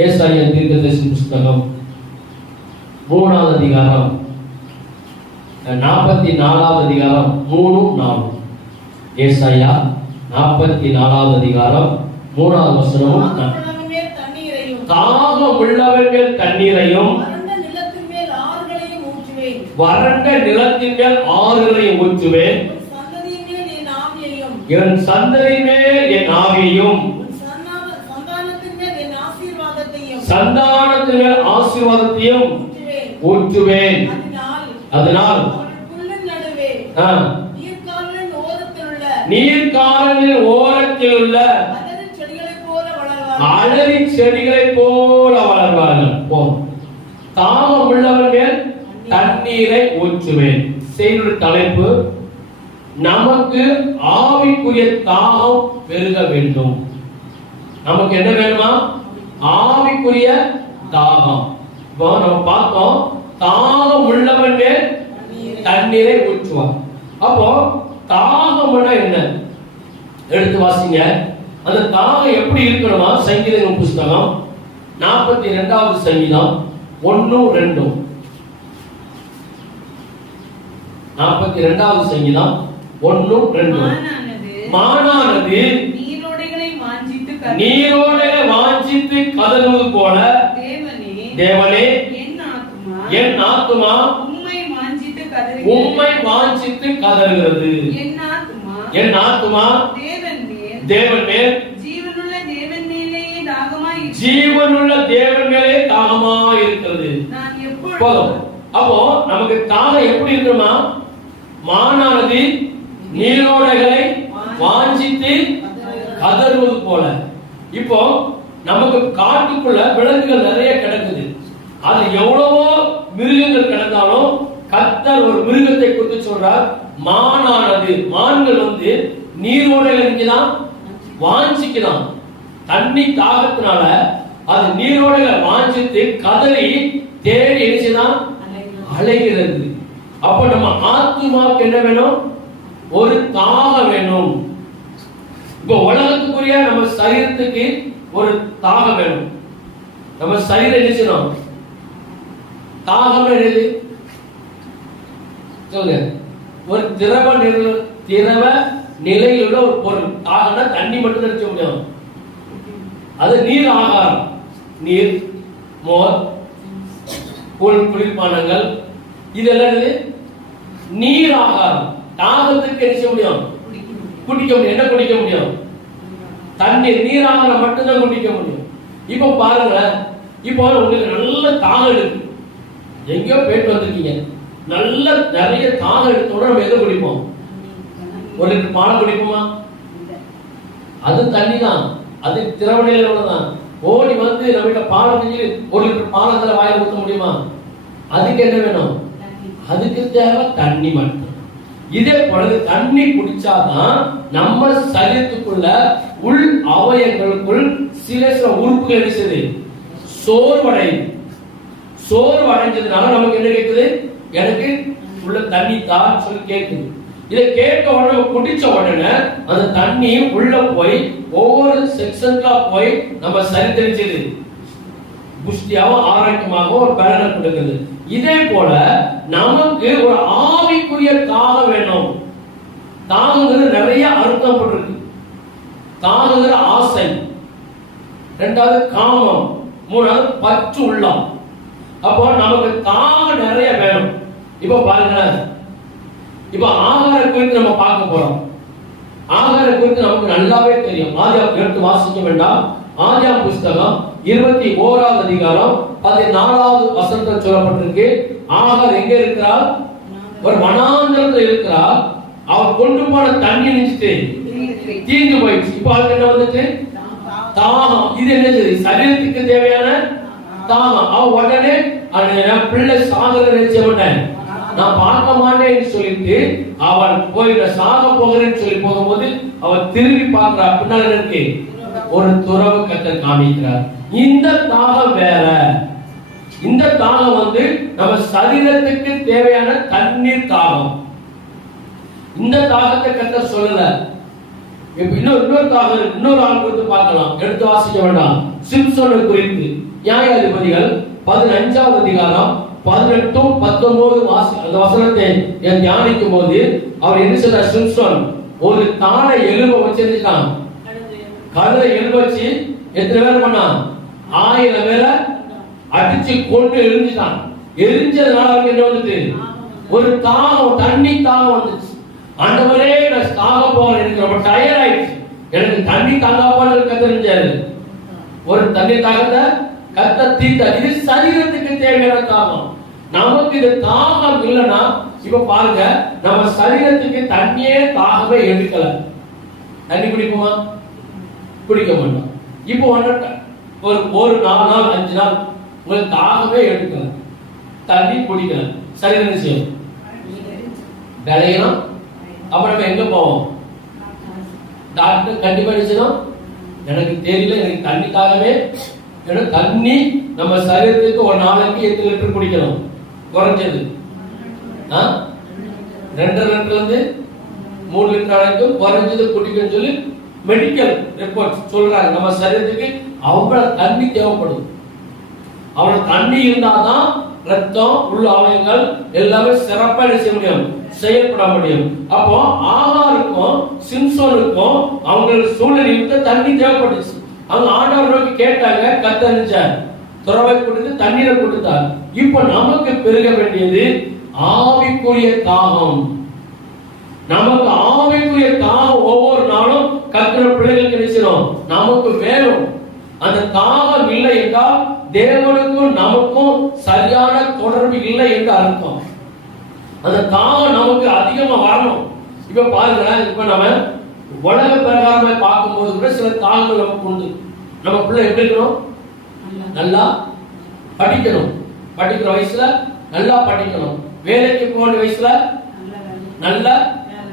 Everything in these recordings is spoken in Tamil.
ஏசாயா தீர்க்கதரிசி புஸ்தகம் 3வது அதிகாரம் 44வது அதிகாரம் 3-4. ஏசாயா 44வது அதிகாரம் 3வது வசனம். தாகம் உள்ளவன் மேல் தண்ணீரையும் வறண்ட நிலத்தின் மேல் ஆறுகளையும் ஊற்றுவேன். என் சந்ததியின் மேல் என் ஆவியையும் சந்தானத்தின் மேல் ஆசீர்வாதத்தையும் ஊற்றுவேன். அதனால் நீர்க்காலின் ஓரத்தில் உள்ள அலரி செடிகளைப் போல வளர்வார்கள். தாகம் உள்ளவன் மேல் தண்ணீரை ஊற்றுவேன். செய்தியுடைய தலைப்பு, நமக்கு ஆவிக்குரிய தாகம் பெருக வேண்டும். நமக்கு என்ன வேணுமா? ஆவிக்குரிய தாகம். இப்போ நம்ம பார்த்தோம், தாகம் உள்ளவன் மேல் தண்ணீரை ஊற்றுவார். அப்போ தாகம் என்ன? எடுத்து வாசிங்க. அந்த தாகம் எப்படி இருக்கணுமா? சங்கீதம் புஸ்தகம் 42வது சங்கீதம் 1-2. 42வது சங்கீதம் 1-2. மானானது நீரோடைகளை வாஞ்சித்து கதறுவது போல தேவனே என் ஆத்துமா உம்மை வாஞ்சித்து கதறுகிறது. என் ஆத்துமா தேவன் மேல் ஜீவனுள்ள தேவன் மேலே தாகமாய் இருக்கிறது. அப்போ நமக்கு தாகம் எப்படி இருக்குமா? மானானது நீரோடைகளை வாஞ்சித்து கதறுவது போல. இப்போ நமக்கு காட்டுக்குள்ள விலங்குகள் நிறைய கிடக்குது. அது எவ்வளவோ மிருகங்கள் கிடந்தாலும் கர்த்தர் ஒரு மிருகத்தை குறித்து சொல்றார். மானானது, மான்கள் நீரோடைகள் வாஞ்சிக்குதான். தண்ணி தாகத்தினால அது நீரோடைகளை வாஞ்சித்து கதறி தேடி எழுச்சிதான் அலைகிறது. அப்ப நம்ம ஆத்துமாவுக்கு என்ன வேணும்? ஒரு தாகம் வேணும். இப்ப உலகத்துக்குரிய நம்ம சரீரத்துக்கு ஒரு தாகம் வேணும். நம்ம சரீரம் எழுச்சணும். தாகம் எழுது சொல்லுங்க. ஒரு திரவ நிலையில் உள்ள ஒரு பொருள். தாகம்னா தண்ணி மட்டும் நினைச்ச முடியும். அது நீர் ஆகாரம். நீர், மோர், குளிர்பானங்கள், இதெல்லாம் நீர் ஆகாரம். தாகத்துக்கு என்ன செய்ய முடியும்? குடிக்க முடியும். என்ன குடிக்க முடியும்? தண்ணீர், நீர் ஆகாரம் மட்டும்தான் குடிக்க முடியும். இப்ப பாருங்களேன், இப்போ உங்களுக்கு நல்ல தாகம் இருக்கு. எங்கேயோ போயிட்டு வந்திருக்கீங்க, நல்ல நிறைய தாகம் எடுத்தோட நம்ம எதை குடிப்போம்? 1 லிட்டர் பாலை குடிப்போமா? அது தண்ணி தான், அது திரவணையில உள்ளதான். ஓடி வந்து நம்ம பாலை செஞ்சு 1 லிட்டர் பாலத்துல வாயில ஊத்த முடியுமா? அதுக்கு என்ன வேணும்? அதுக்கு தேவை தண்ணி மட்டும். இதே போல தண்ணி குடிச்சாதான் நம்ம சரீரத்துக்குள்ள உள் அவயங்களுக்குள் சில உறுப்புகள் என்ன செய்யுது? சோர்வடையுது. சோர்வடைஞ்சதுனால நமக்கு என்ன கேட்குது? எனக்கு உள்ள தண்ணி தான் சொல்லி கேட்குது. இதை கேட்க உடனே, குடிச்ச உடனே அந்த தண்ணி உள்ள போய் ஒவ்வொரு செக்ஷன்லா போய் நம்ம சரி தெரிஞ்சது புஷ்டியாவும் ஆரோக்கியமாகவும் ஒரு பலனை கொடுக்குது. இதே போல நமக்கு ஒரு ஆவிக்குரிய தாகம் வேணும். தாகங்கிறது நிறைய அர்த்தம் போட்டிருக்கு. தாகங்கிற ஆசை, 2வது காமம், 3வது பற்று உள்ளம். அப்போ நமக்கு தாகம் நிறைய வேணும். இப்ப பாருங்க, இப்ப ஆகார குறித்து நம்ம பார்க்க போறோம். ஆகார குறித்து நமக்கு நல்லாவே தெரியும். ஆதியாம் எடுத்து வாசிக்க வேண்டாம். ஆதியாம் புஸ்தகம் 21வது அதிகாரம் 14வது வசனத்தில் சொல்லப்பட்டிருக்கு. ஆகார் எங்க இருக்கிறார்? ஒரு வனாந்தரத்தில் இருக்கிறார். அவர் கொண்டு போன தண்ணி நினைச்சிட்டு தீர்ந்து போயிடுச்சு. இப்ப அதுக்கு என்ன வந்துட்டு? தாகம். இது என்னது? சரீரத்துக்கு தேவையான தாகம். அவன் உடனே பிள்ளை சாகுற நினைச்ச மாட்டேன், நான் பார்க்க மாட்டேன்னு சொல்லிட்டு அவன் போய் சாக போகிறேன்னு சொல்லி போகும்போது அவன் திரும்பி பார்க்கிறா. பின்னால இருக்கு ஒரு துறவு கர்த்தர் காமிக்கிறார். இந்த தாகம் வேற. இந்த தாகம் நம்ம சரீரத்துக்கு தேவையான தண்ணீர் தாகம். இந்த தாகத்தை கர்த்தர் சொல்லல. இன்னொரு தாகம், இன்னொரு ஆள் குறித்து பார்க்கலாம். எடுத்து வாசிக்க வேண்டாம். சிம்சோனை குறித்து நியாயாதிபதிகள் 15வது அதிகாரம் 18 19 அந்த வசனத்தை தியானிக்கும் போது அவர் என்ன சொல்ற, சிம்சோன் ஒரு தானை எலும்ப வச்சிருக்கான், கழுதை எலும்ப வச்சு எத்தனை பேர் பண்ணான், 1000 பேரை அடிச்சு கொண்டு எரிஞ்சுட்டான். எரிஞ்சதுனால அவருக்கு என்ன வந்துட்டு, ஒரு தாகம், தண்ணி தாகம் வந்துச்சு. ஆண்டவரே நான் தாக போறேன், எனக்கு ரொம்ப டயர்ட் ஆயிடுச்சு, எனக்கு தண்ணி தாங்காமல் கத்தறிஞ்சாரு. ஒரு தண்ணி தாகத்தை கத்த தீர்த்த. இது சரீரத்துக்கு தேவையான தாகம். நமக்கு இது தாகம் இல்லைன்னா, இப்ப பாருங்க, நம்ம சரீரத்துக்கு தண்ணியே தாகமே எடுக்கல. தண்ணி குடிப்போமா? குடிக்க மாட்டோம். இப்போ ஒரு 4 நாள் 5 நாள் உங்களுக்கு தாகமே எடுக்கல, தண்ணி குடிக்கல, சரீரம் செய்யும் விளையணும். அப்புறம் நம்ம எங்க போவோம்? டாக்டர் கண்டிப்பா நினைச்சோம், எனக்கு தெரியல, எனக்கு தண்ணி தாகமே. ஏன்னா தண்ணி நம்ம சரீரத்துக்கு ஒரு நாளைக்கு 8 லிட்டர் குடிக்கணும் குறைஞ்சது. 2 லிட்டர்ல இருந்து 3 லிட்டர் வரைக்கும் குறைஞ்சது குடிக்கணும்னு சொல்லி மெடிக்கல் ரிப்போர்ட் சொல்றாங்க. நம்ம சரீரத்துக்கு அவ்வளவு தண்ணி தேவைப்படும். அவ்வளவு தண்ணி இருந்தாதான் ரத்தம், உள்ள அவயங்கள் எல்லாமே சிறப்பா செய்ய முடியும், செயல்பட முடியும். அப்போ ஆகாருக்கும் சிம்சோனுக்கும் அவங்களுக்கு சூழ்நிலை தண்ணி தேவைப்பட்டுச்சு. அவங்க ஆண்டவர் நோக்கி கேட்டாங்க, கத்தறிஞ்சார், துறவை கொடுத்து தண்ணீரை கொடுத்தார். இப்ப நமக்கு பெருக வேண்டியது ஆவிக்குரிய தாகம். நமக்கு ஆவிக்குரிய தாகம் ஒவ்வொரு நாளும் கத்திர பிள்ளைகளுக்கு நினைச்சிடும், நமக்கு வேணும். அந்த தாகம் இல்லை என்றால் தேவனுக்கும் நமக்கும் சரியான தொடர்பு இல்லை என்று அர்த்தம். அந்த தாகம் நமக்கு அதிகமா வரணும். இப்ப பாருங்களேன், இப்ப நம்ம உலக பிரகாரமா பார்க்கும்போது கூட சில தாகங்கள் நமக்கு உண்டு. நம்ம பிள்ளை எப்படி இருக்கணும்? நல்லா படிக்கணும், படிக்கிற வயசுல நல்லா படிக்கணும், வேலைக்கு போன வயசுல நல்ல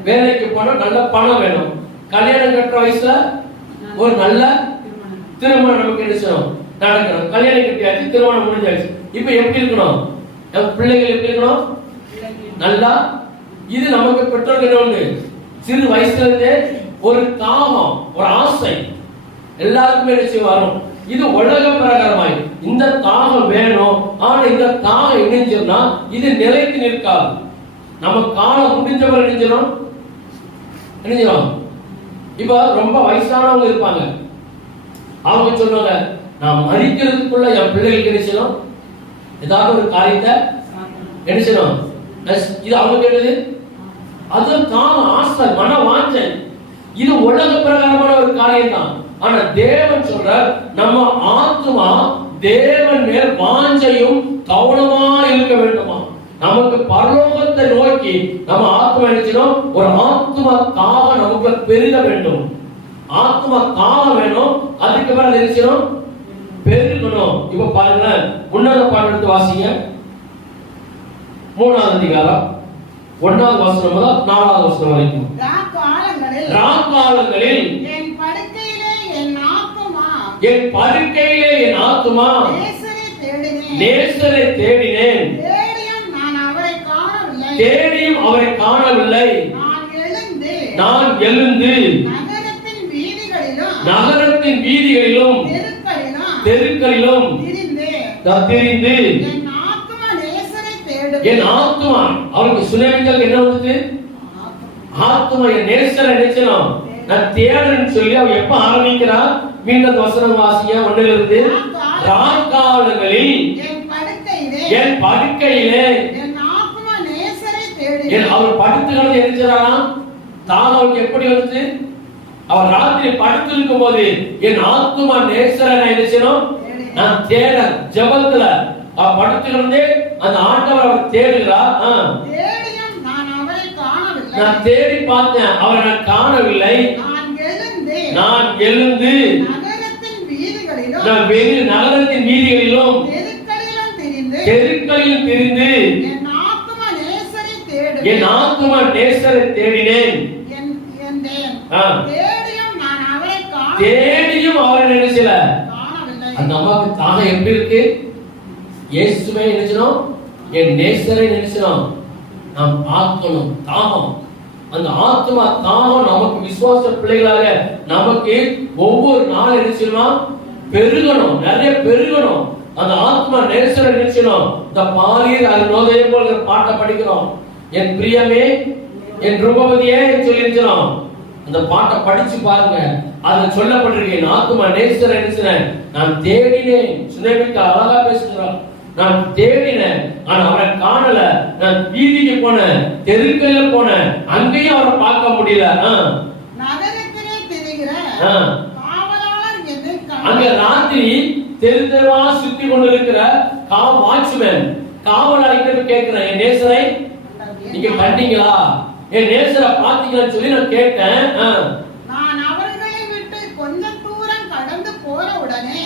வேலைக்கு போன நல்ல பணம் வேணும், கல்யாணம் கட்டுற வயசுல ஒரு நல்ல திருமணம் நமக்கு நிச்சயம் நடக்கணும். கல்யாணம் கட்டியாச்சு, திருமணம் முடிஞ்சாச்சு. இப்ப எப்படி இருக்கணும்? நம்ம பிள்ளைகள் எப்படி இருக்கணும்? நல்லா. இது நமக்கு பெற்றோர்கள் ஒண்ணு, சிறு வயசுல இருந்தே ஒரு தாகம், ஒரு ஆசை எல்லாருக்குமே நிச்சயம் வரும். இது உலக பிரகாரமாய் இந்த தாகம் வேணும். ஆனா இந்த தாகம் இணைஞ்சோம்னா இது நிலைத்து நிற்காது. நம்ம காலம் முடிஞ்சவரை இணைஞ்சிடும். இப்ப ரொம்ப வயசானவங்க இருப்பாங்க, அவங்க சொல்லுவாங்க, நான் மறிக்கிறதுக்குள்ள என் பிள்ளைகளுக்கு என்ன செய்யணும், ஏதாவது ஒரு காரியத்தை என்ன செய்யணும். இது அவங்க கேட்டது, அது தாகம், ஆசை, மன வாஞ்சை. இது உலக பிரகாரமான ஒரு காரியம் தான். ஆனா தேவன் சொல்ற, நம்ம ஆத்மா தேவன் மேல் வாஞ்சையும் கவனமா இருக்க வேண்டுமா. நமக்கு பரலோகத்தை நோக்கி நம்ம ஆத்மா நினைச்சோம், ஒரு ஆத்மா தாகம் நமக்கு பெருக வேண்டும். ஆத்மா தாகம் வேணும், அதுக்கு மேல நினைச்சோம் பெருகணும். இப்ப பாருங்க, உன்னத பாடம் எடுத்து வாசிங்க. 3வது அதிகாரம் 1வது வசனம் முதல் 4வது வசனம் வரைக்கும். ராக்காலங்களில் என் படுக்கையிலே என் ஆத்துமா நேசரை தேடினேன், தேடியும் அவரை காணவில்லை. நான் எழுந்து நகரத்தின் வீதிகளிலும் தெருக்களிலும் திரிந்து என் ஆத்துமா, அவருக்கு சுனேமிகள் என்ன வந்து ஆத்துமா என் நேசரை நினைச்சணும், நான் தேடன்னு சொல்லி அவன் எப்ப ஆரம்பிக்கிறான்? மீண்டும் வசனம் வாசிங்க 1ல இருந்து. ராக்காலங்களில் என் படுக்கையிலே அவர் படுத்துக்கிறது நினைச்சாராம். தாகம் எப்படி வந்து அவர் ராத்திரி படுத்திருக்கும் போது என் ஆத்துமா நேசரை நினைச்சணும், நான் தேட ஜபத்துல அவர் படுத்துக்கிறதே அந்த ஆண்டவர் அவர் தேடுகிறார். நான் தேடி பார்த்தேன், அவரை நான் காணவில்லை. நான் எழுந்து நகரத்தின் வீதிகளிலும் தெருக்களிலும் திரிந்து என் ஆத்துமா நேசரை தேடினேன். தேடியும் அவரை நினைச்சல. அந்த அம்மாவுக்கு தாகம் எப்படி இருக்கு? இயேசுவை நினைச்சணும், என் நேசரை நினைச்சணும், நாம் பார்க்கணும். தாகம், அந்த ஆத்மா தாகம் நமக்கு விசுவாச பிள்ளைகளாக நமக்கு ஒவ்வொரு நாள் நினைச்சோம்னா பெருகணும், நிறைய பெருகணும். அந்த ஆத்ம நேசரை நினைச்சோம். இந்த பாலியல் அது நோதையை போல பாட்டை படிக்கிறோம். என் பிரியமே என் ரூபவதியே சொல்லிருக்கிறோம். அந்த பாட்டை படிச்சு பாருங்க. அது சொல்லப்பட்டிருக்கேன். ஆத்ம நேசரை நினைச்சேன், நான் தேடினேன். சுனேமிக்கு அழகா பேசுகிறோம். நான் தேடினேன், ஆனா அவரை காணல. நான் வீதிக்கு போனேன், தெருக்கல்ல போனேன், அங்கேயும் அவரை பார்க்க முடியல. நகரத்திலே திரிகிற காவலாளர் என்னை அங்க ராத்திரி தெரு தெருவா சுத்தி கொண்டிருக்கிற வாட்ச்மேன் காவலாளிகிட்ட கேட்கிறேன், என் நேசரை நீங்க கண்டீங்களா, என் நேசரை பாத்தீங்களான்னு சொல்லி நான் கேட்டேன். நான் அவர்களை விட்டு கொஞ்சம் தூரம் கடந்து போற உடனே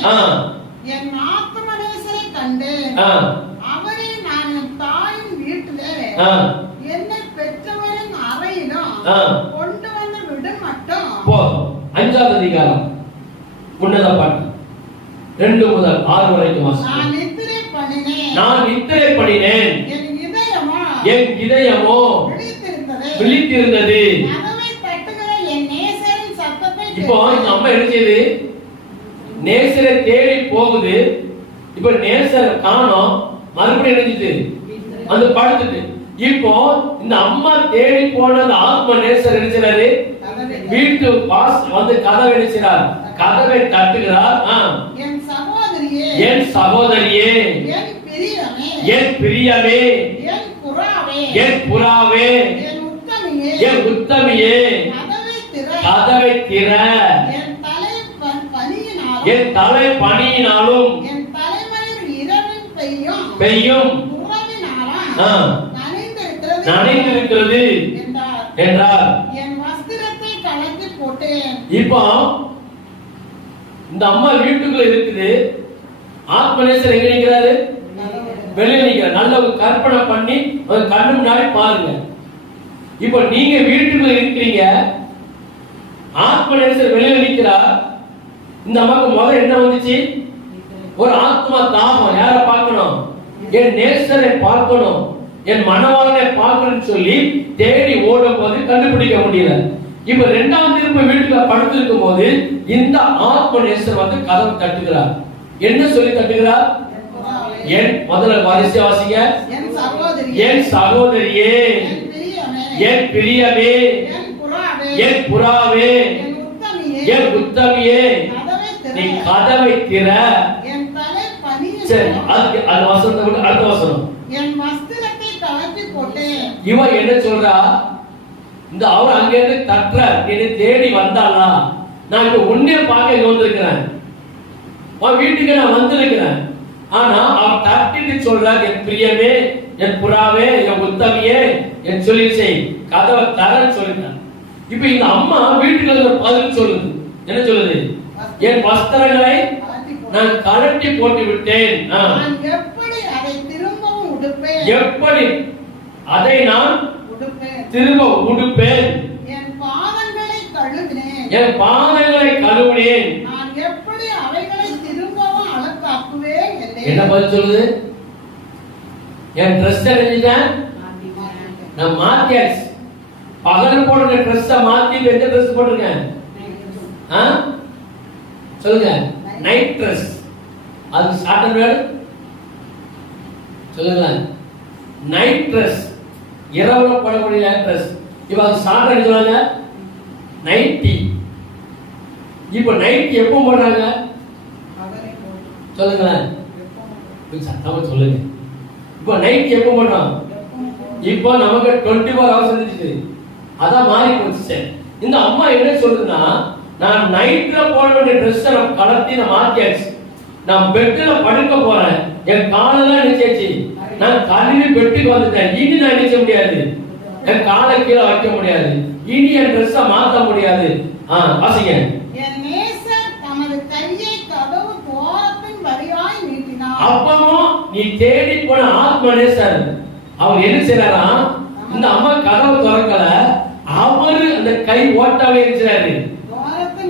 என் ஆத்ம நேசரை கண்டேன். அவரை நான் என் தாயின் வீட்டிலே என்னை பெற்றவரின் அறையிலும் கொண்டு வந்து விட மட்டும். 5வது அதிகாரம் உன்னத பாட்டு 2 முதல் 6 வரைக்கும் வாசி. நான் நித்திரை பண்ணினேன், என் இதயமோ விழித்திருந்தது. இப்போ இந்த அம்மா என்ன செய்யுது? நேசரை தேடி போகுது. இப்ப நேசரை காணோம், மறுபடியும் நினைச்சிட்டு அந்த படுத்துட்டு. இப்போ இந்த அம்மா தேடி போனது ஆத்ம நேசர் நினைச்சாரு. வீட்டு பாஸ் வந்து கதவை நினைச்சார், கதவை தட்டுகிறார். என் சகோதரியே, என் பிரியமே, என் புறாவே, என் உத்தமியே, கதவை திற. என் தலை பனியினாலும் பெய்யும் நனைந்திருக்கிறது என்றார். இப்போ இந்த அம்மா வீட்டுக்குள்ள இருக்குது. ஆத்மநேசர் எங்க நிக்கிறாரு? வெளியே நிக்கிறார். நல்ல ஒரு கற்பனை பண்ணி கண்ணு முன்னாடி பாருங்க. இப்போ நீங்க வீட்டுக்குள்ள இருக்கிறீங்க, ஆத்மநேசர் வெளியே நிக்கிறார். இந்த அம்மாவுக்கு முதல்ல என்ன வந்துச்சு? ஒரு ஆத்மா தாபம். யாரை பார்க்கணும்? என் நேசரை பார்க்கணும், என் மனவாளனை பார்க்கணும்னு சொல்லி தேடி ஓடும் போது கண்டுபிடிக்க முடியல. இப்ப 2வது திரும்ப வீட்டுல படுத்திருக்கும் போது இந்த ஆத்ம நேசர் வந்து கதவு தட்டுகிறார். என்ன சொல்லி தட்டுகிறார்? என் முதல்ல வரிசை வாசிங்க. என் சகோதரியே, என் பிரியமே, என் புறாவே, என் உத்தமியே, நீ கதவை திற. சரி, அது வசனம். அடுத்த வசனம். இவன் என்ன சொல்றா? இந்த அவர் அங்க இருந்து தட்டுற, என்னை தேடி வந்தாளா? நான் இப்ப உன்னை பார்க்க இங்க வந்திருக்கிறேன், வீட்டுக்கு நான் வந்திருக்கிறேன். ஆனா அவர் தட்டிட்டு சொல்றார், என் பிரியமே, என் புறாவே, என் உத்தமியே, என் சொல்லி செய், கதவை தரன்னு சொல்லிட்டார். இப்ப இந்த அம்மா வீட்டுக்கு பதில் சொல்லுது. என்ன சொல்லுது? என் வஸ்திரங்களை நான் கழட்டி போட்டு விட்டேன். எப்படி அதை நான் திரும்ப உடுப்பேன்? என் பாதங்களை கழுவினேன். என்ன பதில் சொல்லுது? என் ட்ரெஸ் அணிஞ்சிட்டேன், நான் மாத்தியாச்சு. பகல் போடுற ட்ரெஸ் மாத்தி எந்த ட்ரெஸ் போட்டிருக்கேன்? சொல்லுங்க. Night dress. அது சாட்டன் வேர்டு சொல்லுங்க. நைட் ட்ரெஸ், இரவுல போடக்கூடிய ட்ரெஸ். இப்ப அது சாட்டன் சொல்லுங்க, நைட்டி. இப்ப நைட்டி எப்போ போடுறாங்க? சொல்லுங்களேன், சத்தமா சொல்லுங்க. இப்ப நைட்டி எப்போ போடுறோம்? இப்போ நமக்கு 24 hours இருந்துச்சு, அதான் மாறி போச்சு. இந்த அம்மா என்ன சொல்லுதுன்னா, நான் நைட்ல போட வேண்டிய ட்ரெஸ் கலத்தி நான் மாத்தியாச்சு. நான் பெட்ல படுக்க போறேன், என் காலெல்லாம் நினைச்சாச்சு, நான் கழுவி பெட்டுக்கு வந்துட்டேன். இனி நான் நினைச்ச முடியாது, என் காலை கீழே வைக்க முடியாது, இனி என் ட்ரெஸ் மாத்த முடியாது. வாசிங்க. அப்பவும் நீ தேடி போன ஆத்ம நேசர் அவர் என்ன செய்யறாரா? இந்த அம்மா கதவு திறக்கல, அவரு அந்த கை ஓட்டாவே இருக்கிறாரு.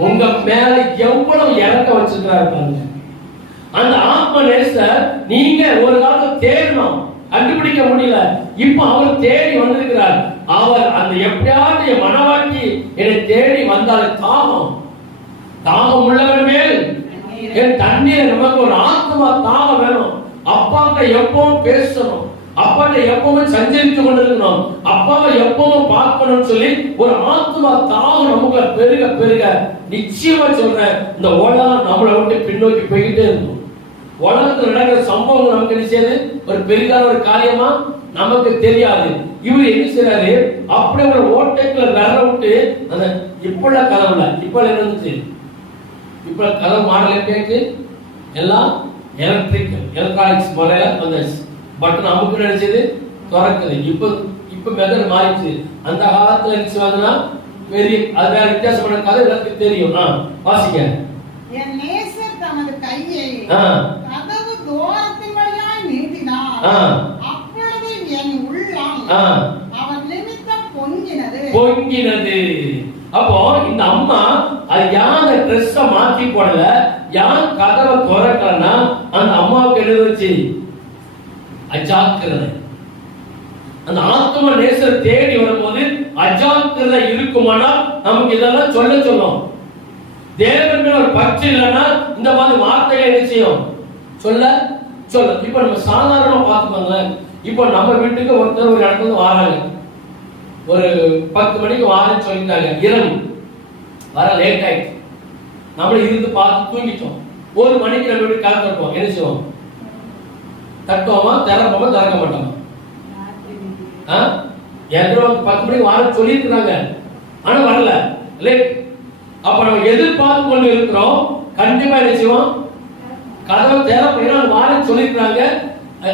உங்க மேல எவ்வளவு இறக்க வச்சிருக்கிறாரு பாருங்க. அந்த ஆத்ம நேசர் நீங்க ஒரு காலத்துல தேடணும், கண்டுபிடிக்க முடியல. இப்ப அவர் தேடி வந்திருக்கிறார். அவர் அந்த எப்படியாவது என் மனவாட்டி என்னை தேடி வந்தால் தாகம் உள்ளவன் மேல் என் தண்ணீர் நமக்கு ஒரு ஆத்மா தாகம் வேணும். அப்பாட்ட எப்பவும் பேசணும், அப்பாட்ட எப்பவும் சஞ்சரித்து கொண்டிருக்கணும், அப்பாவை எப்பவும் பார்க்கணும்னு சொல்லி ஒரு ஆத்மா தாகம் நமக்குள்ள பெருக பெருக நிச்சயமா சொல்றேன், இந்த உலகம் நம்மளை விட்டு பின்னோக்கி போய்கிட்டே இருக்கும். உலகத்தில் நடக்கிற சம்பவம் நமக்கு என்ன செய்யாது, ஒரு பெரிதான ஒரு காரியமா நமக்கு தெரியாது. இவர் என்ன செய்யறாரு, அப்படியே ஒரு ஓட்டைக்குள்ள விரல விட்டு அந்த இப்ப கதவுல இப்ப என்ன இருந்துச்சு, இப்ப கதவு மாடல் எப்படி எல்லாம் எலக்ட்ரானிக்ஸ் முறையில வந்துச்சு. பட்டன் அமுக்கு நினைச்சது திறக்குது. இப்ப மெத்தட் மாறிச்சு. அந்த காலத்துல நினைச்சுவாங்கன்னா பெரிய அது வேற வித்தியாசமான கதை எல்லாத்துக்கும் தெரியும். வாசிங்க. என் நேசர் தமது கையை கதவு துவாரத்தின் வழியாய் நீட்டினார். அப்பொழுது என் உள்ளம் அவர் நிமித்தம் பொங்கினது. அப்போ இந்த அம்மா அது யார் ட்ரெஸ்ஸ மாத்தி போடல, யார் கதவை திறக்கலன்னா அந்த அம்மாவுக்கு எழுதுச்சு அஜாக்கிரதை. அந்த ஆத்ம நேசர் தேடி வரும்போது அஜாக்கிரதை இருக்குமானால் நமக்கு இதெல்லாம் சொல்லும். தேவன் ஒரு பற்று இல்லைன்னா இந்த மாதிரி வார்த்தைகளை என்ன செய்யும், சொல்ல. இப்ப நம்ம சாதாரணமா பார்த்துக்கோங்க. இப்ப நம்ம வீட்டுக்கு ஒருத்தர் ஒரு இடத்துல வராங்க, ஒரு 10 மணிக்கு வாரன்னு சொல்லிட்டாங்க, இரவு வர லேட் ஆயிடுச்சு. நம்மள இருந்து பார்த்து தூங்கிட்டோம். 1 மணிக்கு நம்ம வீட்டு கலந்துருப்போம். என்ன செய்வோம், தட்டுவோமா, திறப்போமா, திறக்க மாட்டோமா? 10 மணிக்கு வாரம் சொல்லியிருக்கிறாங்க, ஆனா வரல, லேட். அப்ப நம்ம எதிர்பார்த்து கொண்டு இருக்கிறோம். கண்டிப்பா என்ன செய்வோம், கதவை திறப்ப வாரம் சொல்லியிருக்கிறாங்க,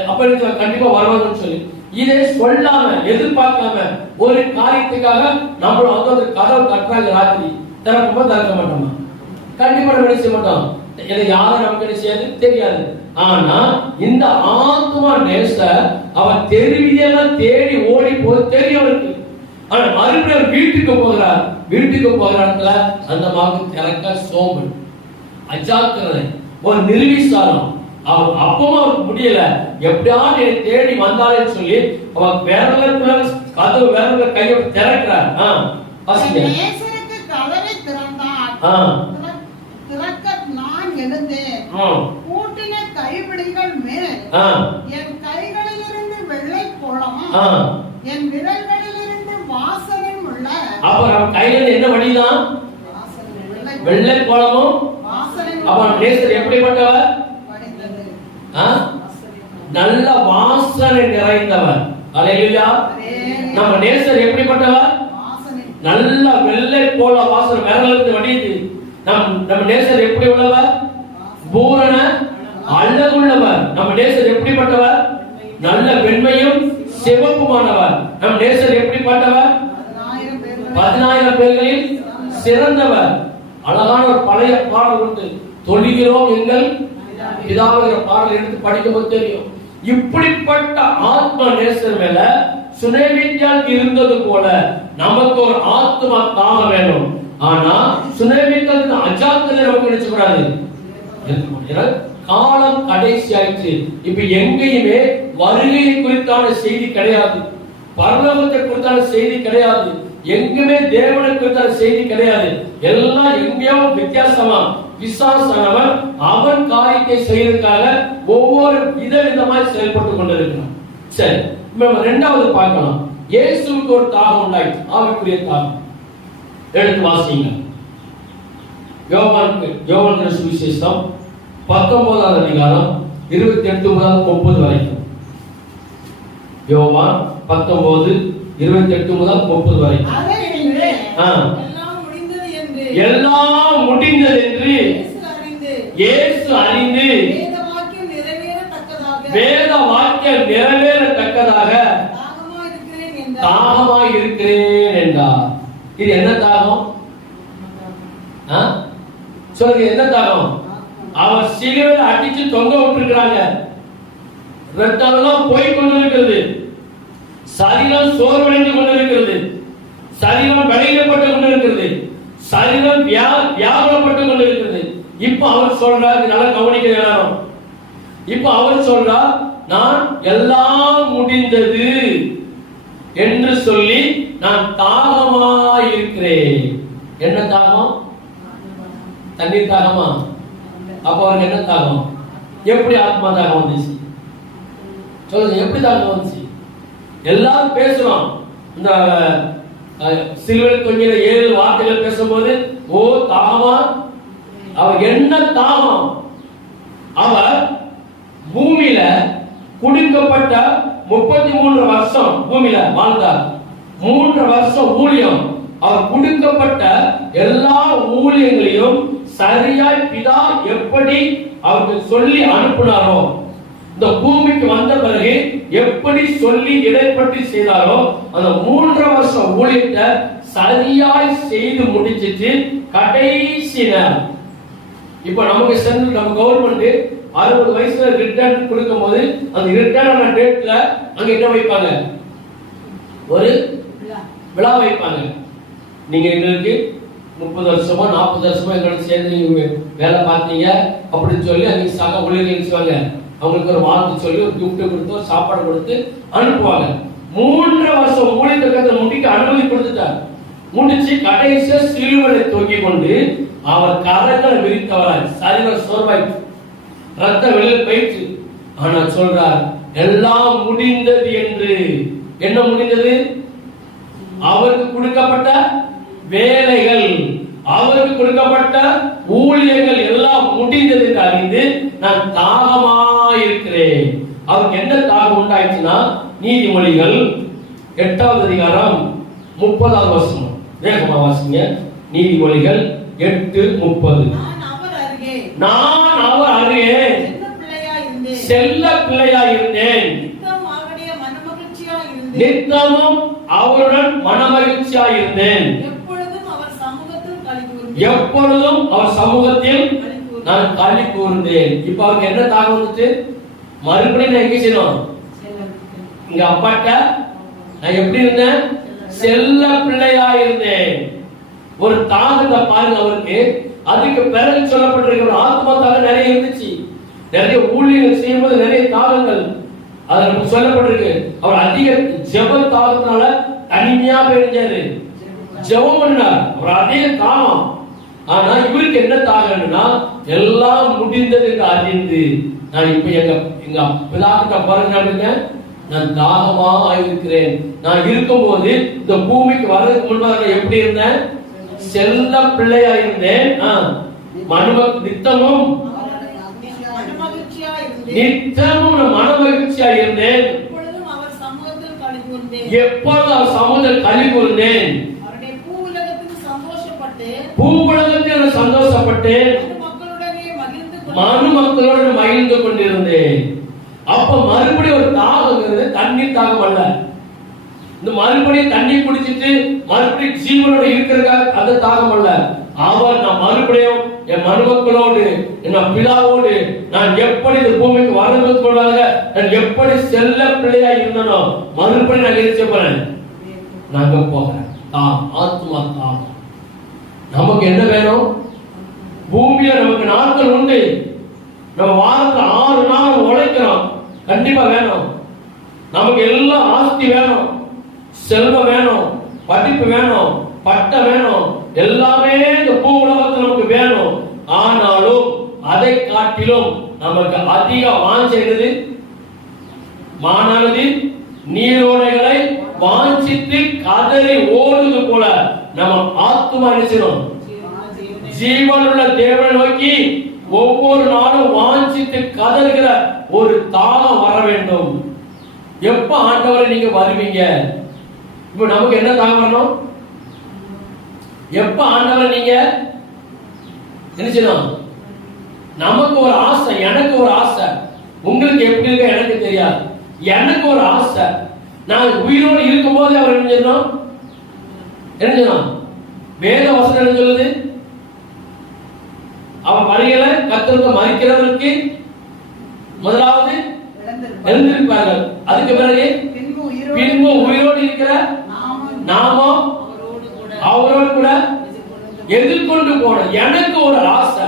அப்ப கண்டிப்பா வருவாங்கன்னு சொல்லி இதை சொல்லாம எதிர்பார்க்காம ஒரு காரியத்துக்காக நம்மளும் வந்து கதவை தட்டுறாங்க. ராத்திரி திறப்போமா, திறக்க மாட்டோமா? கண்டிப்பா நம்ம என்ன செய்ய மாட்டோம். இதை யாரும் நமக்கு என்ன செய்யாது தெரியாது. ஆனா இந்த ஆத்மா நேசர் அவன் தெருவியெல்லாம் தேடி ஓடி போய் தெரியவனுக்கு. ஆனா மறுபடியும் வீட்டுக்கு போகிறார். வீட்டுக்கு போகிற இடத்துல அந்த மகன் திறக்க சோம்பல், அஜாக்கிரதை, ஒரு நிர்விசாரம். அவன் அப்பவும் அவருக்கு முடியல, எப்படியாவது தேடி வந்தாலேன்னு சொல்லி அவன் விரல கதவு விரல கையை திறக்கிறார். கதவை திறந்தான். திறக்க நான் எழுந்தேன். கூட்டின கைப்பிடிகள் மேல் என் கைகளிலிருந்து வெள்ளை கோலமும் என் விரல்களிலிருந்து வாசனையும் உள்ள. அப்புறம் கையில என்ன வடிதான், வெள்ளை கோலமும் வாசனையும். அவன் நேசர் எப்படிப்பட்டவர், நல்ல வாசனை நிறைந்தவர். அல்லேலூயா. நம்ம நேசர் எப்படிப்பட்டவர், நல்ல வெள்ளை போல வாசனை விரலிருந்து வடியுது. நம்ம நேசர் எப்படி உள்ளவர், பூரண அழகுள்ளவர். நம்ம நேசர் எப்படிப்பட்டவர், நல்ல வெண்மையும் சிவப்புமானவர். நம் நேசர் எப்படிப்பட்டவர், 10,000 பேர்களில் சிறந்தவர். அழகான ஒரு பழைய பாடல் உண்டு, தொழுகிறோம் எங்கள் பிதாவின் பாடல் எடுத்து படிக்கும்போது தெரியும். இப்படிப்பட்ட ஆத்ம நேசர் மேல சுனேமித்தால் இருந்தது போல நமக்கு ஒரு ஆத்மா தாங்க வேணும். ஆனா சுனேமித்தால் அஜாக்கிரதை நமக்கு நினைச்சக்கூடாது. காலம் கடைசி ஆயிடுச்சு. இப்ப எங்கேயுமே வருகையை குறித்தான செய்தி கிடையாது, பரலோகத்தை குறித்தான செய்தி கிடையாது, எங்குமே தேவனை குறித்தான செய்தி கிடையாது. எல்லாம் எங்கேயோ வித்தியாசமா விசுவாசனவன் அவன் காரியத்தை செய்யறதுக்காக ஒவ்வொரு விதவிதமாய் செயல்பட்டு கொண்டிருக்கிறான். சரி, நம்ம 2வது பார்க்கலாம். இயேசுவுக்கு ஒரு தாகம் உண்டாயிற்று, ஆவிக்குரிய தாகம். எடுத்து வாசிங்க. யோவான் சுவிசேஷம் 19வது அதிகாரம் 28 முதல் 30 வரைக்கும். யோவான் 19:28 முதல் 30 வரைக்கும். எல்லாம் முடிந்தது என்று இயேசு அறிந்து வேத வாக்கியம் நிறைவேறத்தக்கதாக தாகமாய் இருக்கிறேன் என்றார். இது என்ன தாகம் சொல்லுங்க, என்ன தாகம்? அவர் சிலுவையில் அடிச்சு தொங்க விட்டுருக்கிறாங்க, ரத்தம் எல்லாம் போய் கொண்டிருக்கிறது, சரீரம் சோர்வடைந்து கொண்டிருக்கிறது, சரீரம் வெளியிடப்பட்டு கொண்டிருக்கிறது, சரீரம் வியாபனப்பட்டு கொண்டிருக்கிறது. இப்ப அவர் சொல்றார், நல்லா கவனிக்க வேணும். இப்ப அவர் சொல்றார், நான் எல்லாம் முடிந்தது என்று சொல்லி நான் தாகமாய் இருக்கிறேன். என்ன தாகம்? தண்ணீர் தாகமா? அப்ப அவருக்கு என்ன தாகம்? எப்படி ஆத்மா தாகம் வந்துச்சு சொல்லுங்க, எப்படி தாகம் வந்துச்சு? எல்லாரும் பேசுறோம். இந்த சிலுவையில் தொங்கின 7 வார்த்தைகள் பேசும்போது, ஓ தாகமா, அவர் என்ன தாகம்? அவர் பூமியில குடிக்கப்பட்ட 33 வருஷம் பூமியில வாழ்ந்தார். 3 வருஷம் ஊழியம். அவர் குடிக்கப்பட்ட எல்லா ஊழியங்களையும் சரியாய் பிதா எப்படி அவருக்கு சொல்லி அனுப்பினாரோ, இந்த பூமிக்கு வந்த பிறகு எப்படி சொல்லி இடைப்பட்டு செய்தாரோ, அந்த 3 வருஷம் ஊழியத்தை சரியாய் செய்து முடிச்சிட்டு கடைசி நேரம் இப்ப நமக்கு சென்று நம்ம கவர்மெண்ட் 60 வயசுல ரிட்டர்ன் கொடுக்கும் போது அந்த ரிட்டர்ன் ஆன டேட்ல அங்க என்ன வைப்பாங்க? ஒரு விழா வைப்பாங்க. நீங்க எங்களுக்கு 30 வருஷமா 40 வருஷமா எங்களோட சேர்ந்து நீங்க வேலை பார்த்தீங்க அப்படின்னு சொல்லி அன்னைக்கு சக ஊழியர்கள் செய்வாங்க. அவங்களுக்கு ஒரு வாழ்த்து சொல்லி ஒரு கிஃப்ட் கொடுத்து ஒரு சாப்பாடு கொடுத்து அனுப்புவாங்க. 3 வருஷம் ஊழியத்தை முடிக்க அனுமதி கொடுத்துட்டார். முடிச்சு கடைசியா சிலுவையை தொங்கிக் கொண்டு அவர் கரங்களை விரித்தவராய் சரீரம் சோர்வாயிற்று, ரத்த வெளியில் போயிற்று. ஆனா சொல்றார், எல்லாம் முடிந்தது என்று. என்ன முடிந்தது? அவருக்கு கொடுக்கப்பட்ட வேலைகள், அவருக்கு கொடுக்கப்பட்ட ஊழியர்கள் எல்லாம் முடிந்தது என்று அறிந்து நான் தாகமாயிருக்கிறேன். அவருக்கு என்ன தாகம் உண்டாயிடுச்சுன்னா, நீதிமொழிகள் 8வது அதிகாரம் 30வது வசனம். வேகமா வாசிங்க. நீதிமொழிகள் 8:30. நான் அவர் அருகே செல்ல பிள்ளையாய் இருந்தேன், நித்தமும் அவருடன் மனமகிழ்ச்சியாய் இருந்தேன், எப்பொழுதும் அவர் சமூகத்தில் நான் களி கூர்ந்தேன். இப்ப அவருக்கு என்ன தாகம் வந்துச்சு? மறுபடியும் நான் எங்க செய்யணும்? இங்க அப்பாட்ட நான் எப்படி இருந்தேன்? செல்ல பிள்ளையாய் இருந்தேன். ஒரு தாகத்தை பாருங்க அவருக்கு. அதுக்கு பிறகு சொல்லப்பட்டிருக்கிற ஆத்மா தாகம் நிறைய இருந்துச்சு. நிறைய ஊழியர்கள் செய்யும்போது நிறைய தாகங்கள் அதுல சொல்லப்பட்டிருக்கு. அவர் அதிக ஜெப தாகத்தினால தனிமையா போயிருந்தாரு, ஜெபம் பண்ணார். அவர் அதிக தாகம். ஆனா இவருக்கு என்ன தாகம்னா, எல்லாம் முடிந்தது என்று அறிந்து நான் இப்ப எங்க பிதாக்கிட்ட பாருங்க, நான் தாகமா இருக்கிறேன். நான் இருக்கும்போது இந்த பூமிக்கு வர்றதுக்கு முன்பாக எப்படி இருந்தேன்? செல்ல பிள்ளையா இருந்தேன். நித்தமும் மனமகிழ்ச்சியா இருந்தேன். எப்பொழுதும் அவர் சமூகத்தில் களி கூர்ந்தேன். பூவுலகத்தில் சந்தோஷப்பட்டு மனு மக்களோடு மகிழ்ந்து கொண்டிருந்தேன். அப்ப மறுபடியும் ஒரு தாகம், தண்ணீர் தாகம் அல்ல. இந்த மறுபடியும் தண்ணி குடிச்சிட்டு மறுபடியும் ஜீவனோட இருக்கிறதுக்காக அந்த தாகம் அல்ல. அவர் நான் மறுபடியும் என் மனுமக்களோடு என் பிதாவோடு நான் எப்படி இந்த பூமிக்கு வரதுக்குள்ளாக நான் எப்படி செல்ல பிள்ளையா இருந்தனோ மறுபடியும் நான் இருக்க போறேன். நாங்க போகிறேன். ஆத்மா தாகம். நமக்கு என்ன வேணும்? பூமியில நமக்கு நாட்கள் உண்டு. நம்ம வாரத்துல 6 நாள் உழைக்கிறோம். கண்டிப்பா வேணும். நமக்கு எல்லாம் ஆஸ்தி வேணும், செல்வம் வேணும், படிப்பு வேணும், பட்டம் வேணும், எல்லாமே இந்த பூ உலகத்தில் நமக்கு வேணும். ஆனாலும் அதை காட்டிலும் நமக்கு அதிக வாஞ்சைகிறது மானானது நீரோடைகளை வாஞ்சித்து கதறி ஓடுது போல நம்ம ஆத்மா நினைச்சோம். ஜீவனுள்ள தேவனை நோக்கி ஒவ்வொரு நாளும் வாஞ்சித்து கதறுகிற ஒரு தாகம் வர வேண்டும். எப்ப ஆண்டவரை நீங்க வருவீங்க? இப்ப நமக்கு என்ன தாகம் வரணும்? எப்ப ஆண்டவரை நீங்க என்ன செய்யணும்? நமக்கு ஒரு ஆசை, எனக்கு ஒரு ஆசை. உங்களுக்கு எப்படி இருக்க எனக்கு தெரியாது. எனக்கு ஒரு ஆசை, நான் உயிரோடு இருக்கும் போது அவர் என்ன செய்யணும்? என்ன செய்யணும்? வேத வசனம் என்ன சொல்லுது? அவன் வருகிற கர்த்தருக்கு மரிக்கிறவருக்கு முதலாவது எழுந்திருப்பார்கள். அதுக்கு பிறகு பின்பு உயிரோடு இருக்கிற நாமும் அவரோடு கூட எதிர்கொண்டு போன. எனக்கு ஒரு ஆசை,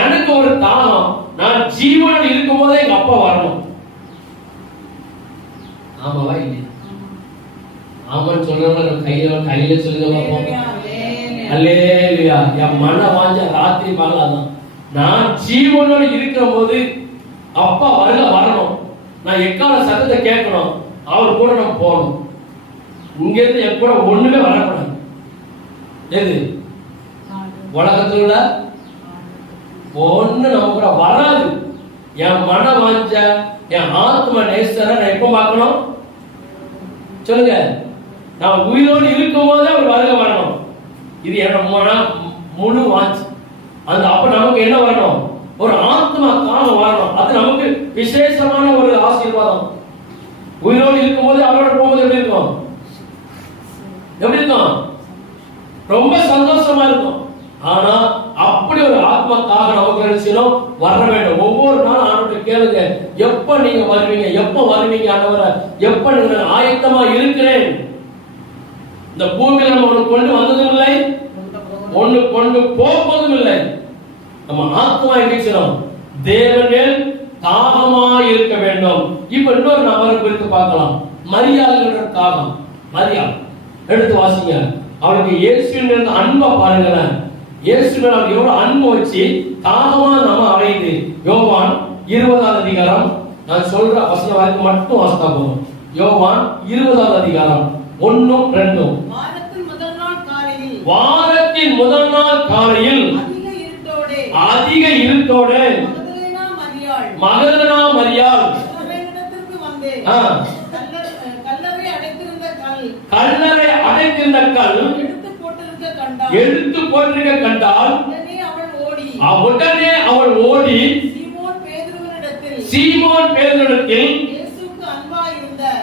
எனக்கு ஒரு தாகம். நான் ஜீவனோடு இருக்கும் போதே எங்க அப்பா வரணும். ஆமாவா இல்லையா? ஆமான்னு சொல்றவங்க கையில சொல்லுங்க. அல்லேலூயா. என் மன வாஞ்ச ராத்திரி பகலாதான். நான் ஜீவனோடு இருக்கிற போது அப்பா வருக வரணும், நான் எக்கால சத்தத்தை கேட்கணும், அவர் கூட நான் போகணும். இங்க இருந்து என் கூட ஒண்ணுமே வரக்கூடாது. எது உலகத்துல ஒண்ணு நம்ம கூட வராது. என் மன வாஞ்ச, என் ஆத்ம நேசரை நான் எப்ப பார்க்கணும் சொல்லுங்க? நான் உயிரோடு இருக்கும் போதே அவர் வருக வரணும். இது என்னோட முழு வாஞ்சு. அந்த அப்ப நமக்கு என்ன வரணும்? ஒரு ஆத்மாக்காக வரணும். அது நமக்கு விசேஷமான ஒரு ஆசீர்வாதம். உயிரோடு இருக்கும் போது அவரோட போகும்போது எப்படி இருக்கும்? எப்படி இருக்கும்? ரொம்ப சந்தோஷமா இருக்கும். ஆனா அப்படி ஒரு ஆத்மாக்காக நமக்கு நினைச்சோம் வர வேண்டும். ஒவ்வொரு நாளும் ஆண்டவரை கேளுங்க, எப்ப நீங்க வருவீங்க, எப்ப வருவீங்க ஆண்டவரே, எப்ப நீங்க ஆயத்தமா இருக்கிறேன். இந்த பூமியில நம்ம ஒண்ணு கொண்டு வந்ததும் இல்லை, ஒண்ணு கொண்டு போவதும் இல்லை. நம்ம ஆத்மா இருக்கிறோம், தேவனில் தாகமா இருக்க வேண்டும். இப்ப இன்னொரு நபரை குறித்து பார்க்கலாம். மரியாளுங்கிற தாகம். மரியாள் எடுத்து வாசிங்க. அவளுக்கு இயேசுவின் மேல் அன்பை பாருங்களேன். இயேசுவின் அவர் எவ்வளவு அன்பு வச்சு தாகமா நம்ம அடையுது. யோவான் 20வது அதிகாரம், நான் சொல்ற வசன வரைக்கும் மட்டும் வாசித்தா போதும். யோவான் 20வது அதிகாரம் 1-2. வாரத்தின் முதல் நாள் காலையில் அதிக இருட்டோட மகதலேனா மரியாள் கல்லறை அடைத்திருந்த கல் எடுத்து போட்டிருக்க கண்டால் உடனே அவள் ஓடி சீமோன் பேதுருவினிடத்தில்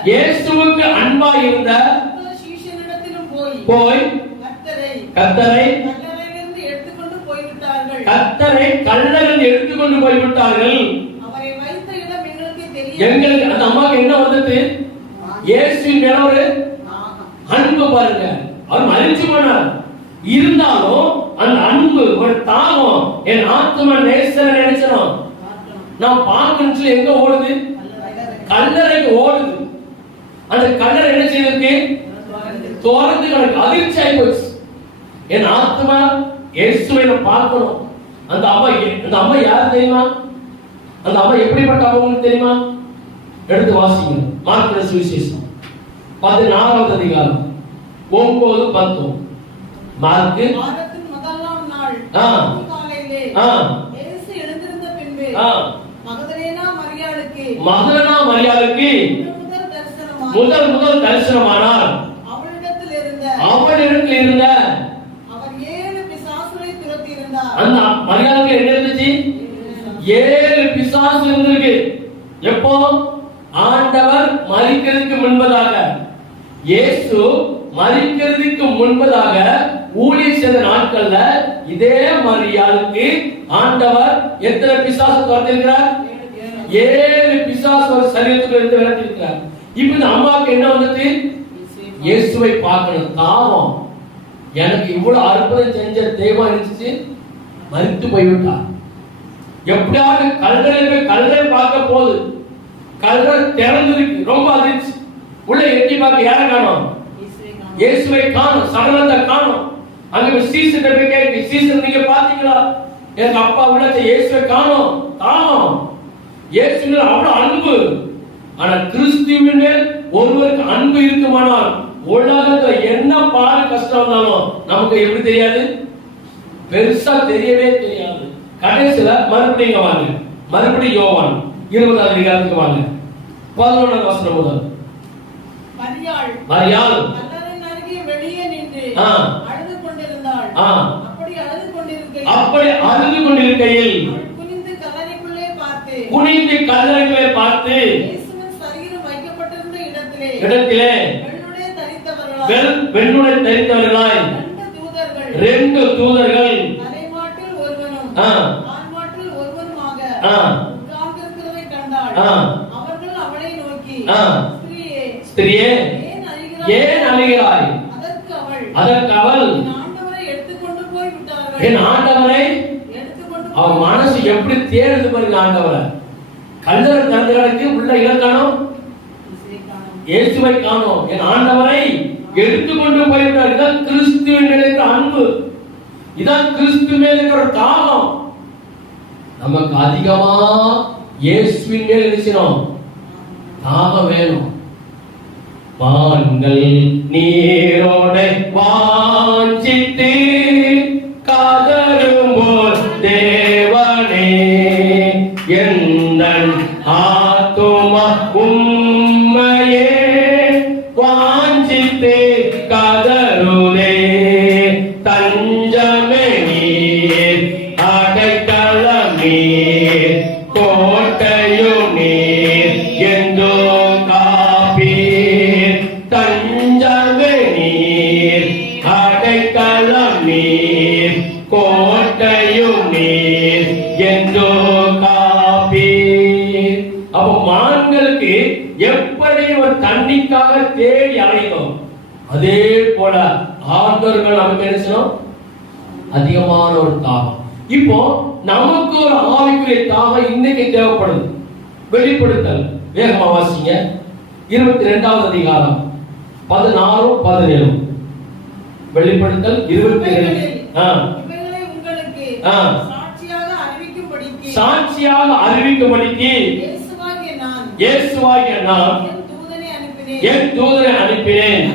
இயேசுவுக்கு அன்பாய் இருந்த போய் கர்த்தரை கல்லறையில் எடுத்துக்கொண்டு போய்விட்டார்கள். எங்களுக்கு அந்த அம்மாவுக்கு என்ன வந்தது? இயேசுவின் மேல ஒரு அன்பு பாருங்க. அவர் மரிச்சு போனார், இருந்தாலும் அந்த அன்பு ஒரு தாகம். என் ஆத்மா நேசரை நினைச்சோம், நான் பார்க்கணும்னு சொல்லி எங்க ஓடுது? கல்லறைக்கு ஓடுது. அந்த கல்லறை என்ன செய்திருக்கு? தோரத்து எனக்கு அதிர்ச்சி ஆகி போச்சு. என் ஆத்மா இயேசுவை நான் பார்க்கணும். அந்த அம்மா யார் தெரியுமா? அந்த அம்மா எப்படிப்பட்ட அம்மா தெரியுமா? எடுத்து வாசிங்க. மார்க்கு சுவிசேஷம் 14வது அதிகாரம் 9-10. மார்க்கு மகதலேனா மரியாளுக்கு முதல் தரிசனமானார். அவளிடத்தில் இருந்த அந்த மரியாளுக்கு என்ன இருந்துச்சு? 7 பிசாசு இருந்திருக்கு. எப்போ? ஆண்டவர் மரிக்கிறதுக்கு முன்பதாக, இயேசு மரிக்கிறதுக்கு முன்பதாக ஊழியம் செய்த நாட்கள்ல இதே மரியாளுக்கு ஆண்டவர் எத்தனை பிசாசு துரத்திருக்கிறார்? 7 பிசாசு ஒரு சரீரத்துக்கு இருந்து விரட்டிருக்கிறார். இப்ப இந்த அம்மாவுக்கு என்ன வந்தது? இயேசுவை பார்க்கணும் தாகம். எனக்கு இவ்வளவு அற்புதம் செஞ்ச தெய்வம் இருந்துச்சு, மரித்து போய்விட்டார். எப்படியாவது கல்லறை பார்க்க போகுது. கல்லறை திறந்திருக்கு. ரொம்ப அதிர்ச்சி. உள்ள எட்டி பார்க்க யாரை காணோம்? இயேசுவை காணோம், சடலத்தை காணோம். அங்க சீசன் கேட்கு, சீசன் நீங்க பாத்தீங்களா? எங்க அப்பா உள்ள இயேசுவை காணோம். தாகம். இயேசுவின் அவ்வளவு அன்பு. ஆனா கிறிஸ்துவின் மேல் ஒருவருக்கு அன்பு இருக்குமானால் உலகத்துல என்ன பாடு கஷ்டம் வந்தாலும் நமக்கு எப்படி தெரியாது? பெருசா தெரியவே தெரியாது. கடைசியில மறுபடியும் வாங்க. மறுபடியும் யோவான் 20வது அதிகாரத்துக்கு வாங்க. 11வது வசனம் முதல். மரியாள் கல்லறையின் அருகே வெளியே நின்று அழுது கொண்டிருந்தாள். அப்படி அழுது கொண்டிருக்கையில் குனிந்து கல்லறைக்குள்ளே பார்த்து இயேசுவின் சரீரம் வைக்கப்பட்டிருந்த இடத்திலே வெண்ணுடை தரித்தவர்களாய் 2 தூதர்கள் தலைமாட்டில் ஒருவனும் ஆண்மாட்டில் ஒருவனுமாக உட்கார்ந்திருக்கிறதை கண்டாள். அவர்கள் அவளை நோக்கி, ஸ்திரியே ஏன் அழுகிறாய்? அதற்கு அவள், என் ஆண்டவரை அவன் மனசு எப்படி தேடுது பாருங்க. ஆண்டவரை கல்லறை திறந்தவர்களுக்கு உள்ள இலக்கணம் இயேசுவை காணோம். என் ஆண்டவரை எடுத்துக்கொண்டு போய்விட்டார். இதான் கிறிஸ்துவின் மேல் இருக்கிற அன்பு. இதான் கிறிஸ்து மேல் இருக்கிற தாகம். நமக்கு அதிகமா இயேசுவின் மேல் இருக்கணும், தாகம் வேணும். வான்கள் நீரோட வாஞ்சித்து கதறும்போல் தேவனே எந்தன் ஆத்துமா உம்மையே வாஞ்சித்து கதறுதே. தஞ்சமே நீர், அடைக்கலம் நீர், கோட்டையும் நீர், எந்தோ காப்பீர். தஞ்சமே நீர், அடைக்கலம் நீர், கோட்டையும் நீர், எந்தோ காப்பீர். அப்போ மான்களுக்கு எப்படி ஒரு தண்ணிக்காக தேடி அலையும், அதே போல ஆண்டவர்கள் நமக்கு என்ன செய்யணும், அதிகமான ஒரு தாகம். இப்போ நமக்கு ஒரு ஆவிக்குரிய தாகம் இன்னைக்கு தேவைப்படுது. வெளிப்படுத்தல் வேகமா வாசிங்க. 22வது அதிகாரம் 16 17. வெளிப்படுத்தல் 22. இவைகளை உங்களுக்கு சாட்சியாக அறிவிக்கும்படிக்கு இயேசுவாகிய நான் என் தூதனை அனுப்பினேன்.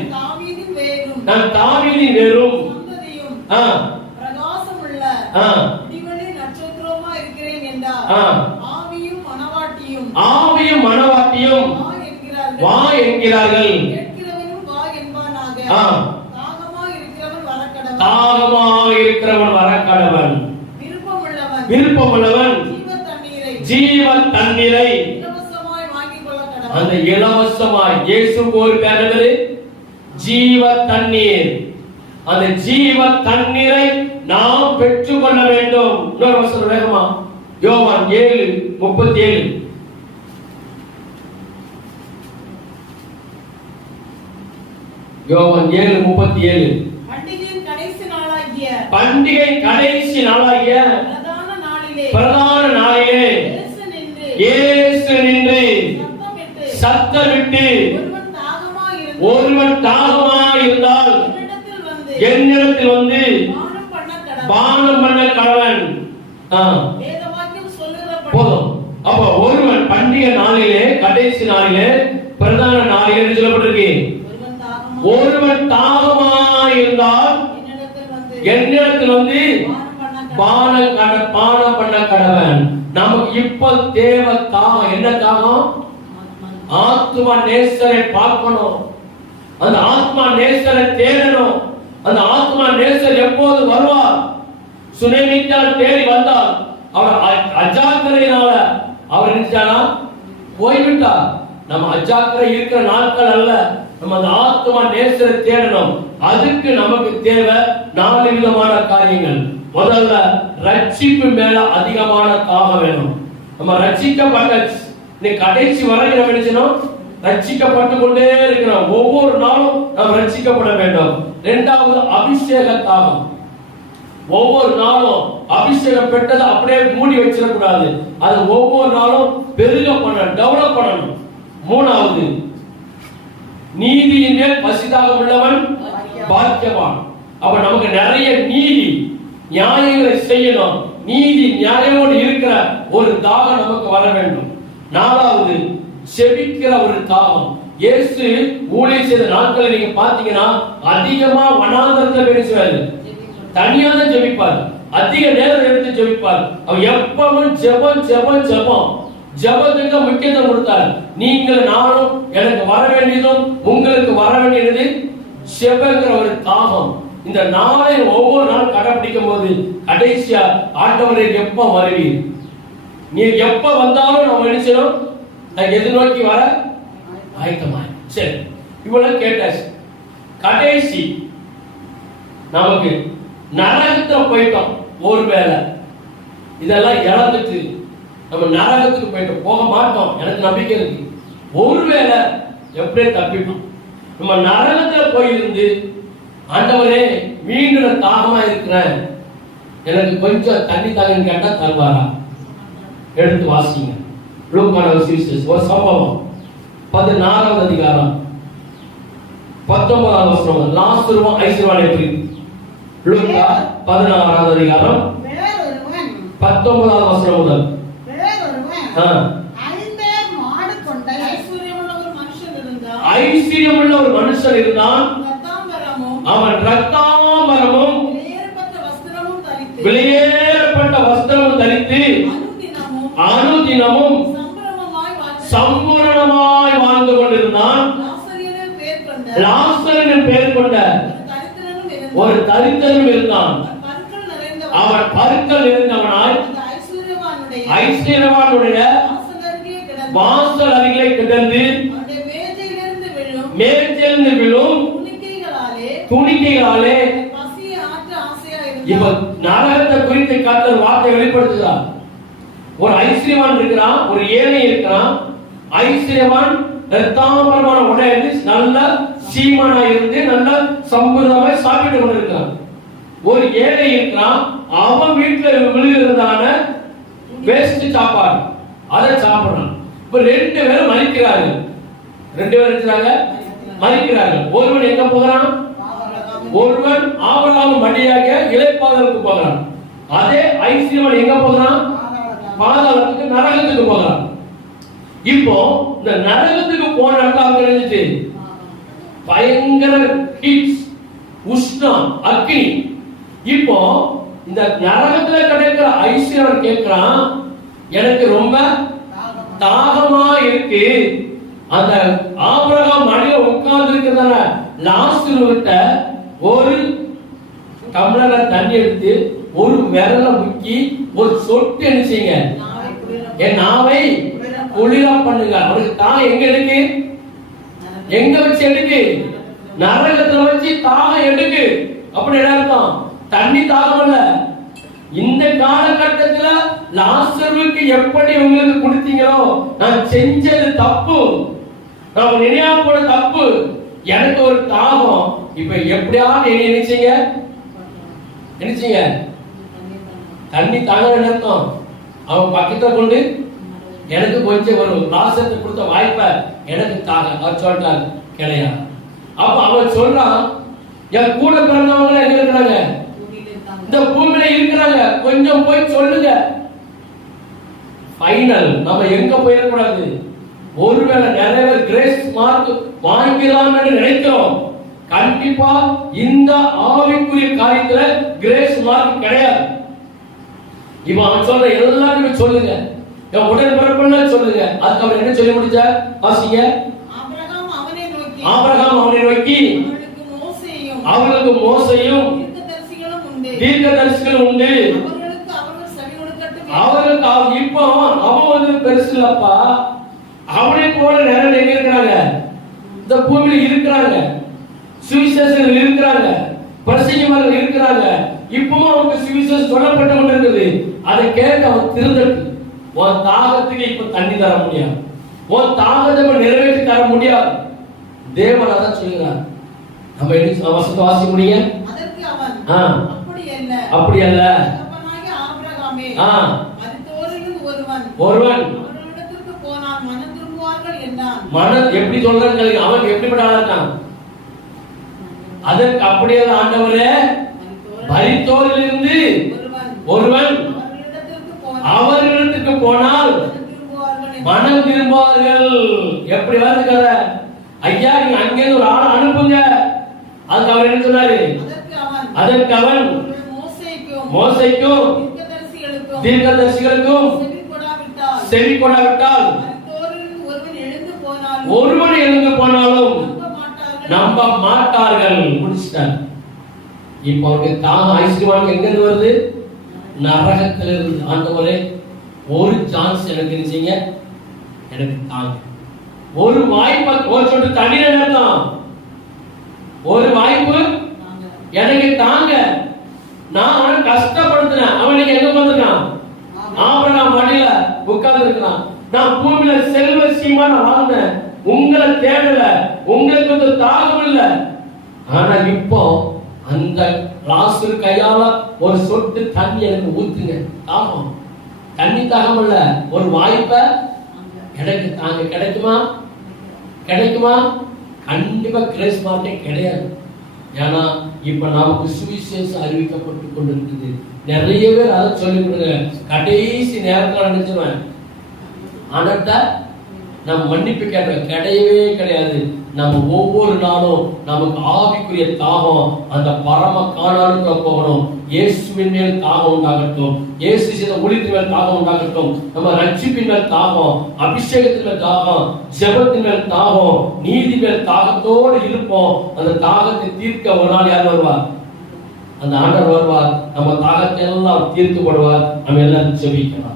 நான் தாவீதின் வேரும் பிரகாசமுள்ள விடிவெள்ளி நட்சத்திரமா இருக்கிறேன் என்றார். ஆவியும் மணவாட்டியும் வா என்கிறார்கள். தாகமாக இருக்கிறவன் வரக்கடவன். விருப்பமுள்ளவன் ஜீவ தண்ணீரை அந்த இலவசமாய் இயேசுக்கு ஒரு பேர் ஜீவ தண்ணீர். அந்த ஜீவ தண்ணீரை நாம் பெற்றுக்கொள்ள வேண்டும். இன்னொரு வசனம் வேகமா, யோவான் 7:37. யோவான் 7:37. பண்டிகை கடைசி நாளாகிய பிரதான நாளிலே இயேசு நின்று சத்தமிட்டு ஒருவன் தாகமாய் இருந்தால் என்னிடத்தில் வந்து பானம் பண்ண கடவன். போதும். அப்ப ஒருவன் பண்டிகை நாளிலே கடைசி நாளிலே பிரதான நாளிலே என்று சொல்லப்பட்டிருக்கு. ஒருவன் தாகமாய் இருந்தால் என்னிடத்தில் வந்து பானம் பண்ண கடவன். நமக்கு இப்ப தேவை தாகம். என்ன தாகம்? ஆத்மா நேசரை பார்க்கணும், அந்த ஆத்மா நேசரை தேடணும். அந்த ஆத்மா நேசர் எப்போது வருவார்? சுனேமித்தால் தேடி வந்தால் அவர் அஜாக்கிரதையினால அவர் நினைச்சானா போய்விட்டார். நம்ம அஜாக்கிரதை இருக்கிற நாட்கள் அல்ல. நம்ம அந்த ஆத்மா நேசரை தேடணும். அதுக்கு நமக்கு தேவை 4 விதமான காரியங்கள். முதல்ல ரட்சிப்பு மேல அதிகமான தாகம் வேணும். நம்ம ரட்சிக்கப்பட்ட கடைசி வரை நம்ம நினைச்சோம் ரட்சிக்கப்பட்டு கொண்டே இருக்கிறோம். ஒவ்வொரு நாளும் நாம் ரட்சிக்கப்பட வேண்டும். இரண்டாவது அபிஷேக தாகம். ஒவ்வொரு நாளும் அபிஷேகம் பெற்றதை அப்படியே மூடி வச்சிடக்கூடாது. அது ஒவ்வொரு நாளும் பெருக பண்ணணும், டெவலப் பண்ணணும். மூணாவது நீதியின் மேல் பசிதாக உள்ளவன் பாக்கியவான். அப்ப நமக்கு நிறைய நீதி நியாயங்களை செய்யணும். நீதி நியாயமோடு இருக்கிற ஒரு தாகம் நமக்கு வர வேண்டும். நாலாவது செபிக்கிற ஒரு தாகம். இயேசு ஊழியம் செய்த நாட்களை நீங்க பாத்தீங்கன்னா அதிகமா வனாந்தரத்துல பேசுவாரு, தனியா தான் ஜெபிப்பார், அதிக நேரம் எடுத்து ஜெபிப்பார். அவர் எப்பவும் ஜெபம் ஜெபம் ஜெபம் ஜெபத்துக்கு முக்கியத்துவம் கொடுத்தார். நீங்கள் நானும் எனக்கு வர வேண்டியதும் உங்களுக்கு வர வேண்டியது செபங்கிற ஒரு தாகம். இந்த நாளை ஒவ்வொரு நாள் கடைபிடிக்கும் போது கடைசியா ஆண்டவரை எப்ப வருவீர், நீ எப்ப வந்தாலும் நம்ம நினைச்சோம் எதிர்நோக்கி வர ஆயத்தமாய். சரி, இவ்வளவு கேட்டாச்சு. கடைசி நமக்கு நரகத்துல போயிட்டோம். ஒருவேளை இதெல்லாம் இழந்துட்டு நம்ம நரகத்துக்கு போயிட்டோம், போக மாட்டோம், எனக்கு நம்பிக்கை இருக்கு. ஒருவேளை எப்படியே தப்பிட்டோம். நம்ம நரகத்துல போயிருந்து ஆண்டவரே மீண்டும் நான் தாகமா இருக்கிறேன், எனக்கு கொஞ்சம் தண்ணி தாங்கன்னு கேட்டா தருவாரா? எடுத்து வாசிங்க. லூக்கான ஒரு சம்பவம் 16வது அதிகாரம் 19வது வசனம். லாசருவும் ஐஸ்வர்யவான் எப்படி? லூக்கா 16வது அதிகாரம் 19வது வசனம் முதல். வேறொருவன் 5 மாடு கொண்ட ஐஸ்வர்யமுள்ள ஒரு மனுஷன் இருந்தான். ஐஸ்வர்யமுள்ள ஒரு மனுஷன் இருந்தான். அவன் ரத்தாம்பரமும் விலையேறப்பட்ட வஸ்திரமும் தரித்து அனுதினமும் சம்பூரணமாய் வாழ்ந்து கொண்டிருந்தான். லாசரின் பெயர் கொண்ட ஒரு தரித்திரனும் இருந்தான். அவன் பருக்கள் நிறைந்தவனாய் ஐஸ்வர்யவானுடைய வாசல் அருகிலே கிடந்து மேஜையிலிருந்து விழும் துணிக்கைகளாலே இப்ப நரகத்தை குறித்து கர்த்தர் வார்த்தை வெளிப்படுத்துகிறார். ஒரு ஐஸ்வர்யவான் இருக்கிறான், ஒரு ஏழை இருக்கிறான். ஐஸ்வர்யவான் ரத்தாம்பரமான உடை நல்ல சீமானா இருந்து நல்ல சம்பூர்ணமாய் சாப்பிட்டு கொண்டிருக்கிறான். ஒரு ஏழை இருக்கிறான், அவன் வீட்டுல விழுகிறதான வேஸ்ட் சாப்பாடு அதை சாப்பிடுறான். இப்ப 2 பேரும் மறிக்கிறார்கள். 2 பேர் இருக்கிறாங்க, மறிக்கிறார்கள். ஒருவன் எங்க போகிறான்? ஒருவன் ஆபிரகாம் மடியாக இளைப்பாறுதலுக்கு போகிறான். அதே ஐஸ்வர்யவான் எங்க போகிறான்? பாதாளத்துக்கு, நரகத்துக்கு போகிறான். இப்போ இந்த நரகத்துக்கு போன இடத்துல இருந்துச்சு பயங்கர ஹீட், உஷ்ணம், அக்னி. இப்போ இந்த நரகத்துல கிடைக்கிற ஐஸ்வர்யவான் கேட்கிறான், எனக்கு ரொம்ப தாகமா இருக்கு. அந்த ஆபிரகாம் மடியில உட்கார்ந்து இருக்கிறதான லாசருவிட்ட ஒரு டம்ளர் தண்ணி எடுத்து ஒரு விரல முக்கி ஒரு சொட்டு என்ன செய்யுங்க, என் நாவை குளிர பண்ணுங்க. அவருக்கு தாகம் எங்க எடுக்கு? எங்க வச்சு எடுக்கு? நரகத்துல வச்சு தாகம் எடுக்கு. அப்படி என்ன அர்த்தம்? தண்ணி தாகம் இல்ல. இந்த காலகட்டத்துல லாசருவுக்கு எப்படி உங்களுக்கு கொடுத்தீங்களோ, நான் செஞ்சது தப்பு, நான் நினையாம போன தப்பு, எனக்கு ஒரு தாகம். இப்ப எப்படியாவது நினைச்சீங்க தண்ணி தாங்க அர்த்தம். அவன் பக்கத்துல கொண்டு எனக்கு கொஞ்சம் ஒரு லாசத்தை கொடுத்த வாய்ப்பை எனக்கு தாங்க அவர் சொல்றாரு கிடையாது. அப்ப அவன் சொல்றான், என் கூட பிறந்தவங்க எங்க இருக்கிறாங்க? இந்த பூமியில இருக்கிறாங்க, கொஞ்சம் போய் சொல்லுங்க. ஃபைனல் நம்ம எங்க போயிடக்கூடாது. ஒருவேளை நிறைய பேர் கிரேஸ் மார்க் வாங்கிடலாம் என்று நினைக்கிறோம். கண்டிப்பா இந்த ஆவிக்குரிய காரியத்துல கிரேஸ் மார்க் கிடையாது. இப்ப அவன் சொல்ற எல்லாருமே சொல்லுங்க, என் உடன்பிறப்புன்னு சொல்லுங்க. அதுக்கு அவர் என்ன சொல்லி முடிச்சார்? வாசிங்க. ஆபிரகாம் அவனை நோக்கி அவர்களுக்கு மோசையும் தீர்க்கதரிசிகளும் உண்டு. அவர்களுக்கு இப்போ அவன் வந்து பெருசு இல்லப்பா, அவனை போல நிறைய இருக்கிறாங்க, இந்த பூமியில இருக்கிறாங்க, சுவிசேஷர்கள் இருக்கிறாங்க, பிரசங்கிமார்கள் இருக்கிறாங்க. இப்பவும் அவனுக்கு சுவிசேஷம் சொல்லப்பட்டு கொண்டிருக்குது. அதை கேட்டு அவன் திருந்தட்டு. உன் தாகத்துக்கு இப்ப தண்ணி தர முடியாது, உன் தாகத்தை நிறைவேற்றி தர முடியாது. தேவன் அதான் சொல்கிறார். நம்ம என்ன வசனத்தை வாசி முடிய? அப்படி அல்ல, ஒருவன் மனம் எப்படி சொல்றாங்க, அவன் எப்படிப்பட்ட ஆளா இருக்கான்? அதற்கு அப்படியே ஆண்டவரே, மரித்தோரிலிருந்து ஒருவன் அவர்களிடத்துக்கு போனால் மனம் திரும்புவார்கள். எப்படி வருது கதை? ஐயா நீங்க அங்கே ஒரு ஆள் அனுப்புங்க. அதுக்கு அவர் என்ன சொன்னாரு? அதற்கு அவன் மோசைக்கும் தீர்க்கதரிசிகளுக்கும் செவி கொடாவிட்டால் ஒருவன் எழுந்து போனாலும் நம்ப மாட்டார்கள். முடிச்சிட்டார். இப்ப அவருக்கு தாகம் ஐஸ்வர்யவானுக்கு எங்க இருந்து வருது? நரகத்திலிருந்து. ஆண்டவரே ஒரு சான்ஸ் எனக்கு இருந்துச்சீங்க, எனக்கு தாங்க. ஒரு வாய்ப்பு ஒரு சொட்டு தண்ணீர் அர்த்தம், ஒரு வாய்ப்பு எனக்கு தாங்க. நான் அவனை கஷ்டப்படுத்தினேன், அவனுக்கு எங்க வந்திருக்கான்? ஆபிரகாம் மடியில உட்கார்ந்து இருக்கிறான். நான் பூமியில செல்வ சீமான வாழ்ந்தேன், உங்களை தேடல, உங்களுக்கு வந்து தாகம் இல்ல. ஆனா இப்போ அந்த லாசரு கையால ஒரு சொட்டு தண்ணி எனக்கு ஊத்துங்க. தாகம், தண்ணி தாகம் இல்ல, ஒரு வாய்ப்பை எனக்கு தாங்க. கிடைக்குமா? கிடைக்குமா? கண்டிப்பா கிரேஸ் மார்க்கே கிடையாது. ஏன்னா இப்ப நமக்கு சுவிசேஷம் அறிவிக்கப்பட்டு கொண்டிருக்குது. நிறைய பேர் அதை சொல்லி கொடுங்க. கடைசி நேரத்துல நினைச்சிருவேன் ஆனட்ட நம்ம மன்னிப்பு கேட்ட கிடையவே கிடையாது. நம்ம ஒவ்வொரு நாளும் நமக்கு ஆவிக்குரிய தாகம் அந்த பரம காணானுக்குள்ள போகணும். இயேசுவின் மேல் தாகம் உண்டாகட்டும், இயேசு செய்த ஊழியத்தின் மேல் தாகம் உண்டாகட்டும், நம்ம ரட்சிப்பின் மேல் தாகம், அபிஷேகத்தின் மேல் தாகம், ஜெபத்தின் மேல் தாகம், நீதி மேல் தாகத்தோடு இருப்போம். அந்த தாகத்தை தீர்க்க ஒரு நாள் யார் வருவார்? அந்த ஆண்டவர் வருவார். நம்ம தாகத்தை எல்லாம் தீர்த்து போடுவார். நம்ம எல்லாம் ஜெபிக்கலாம்.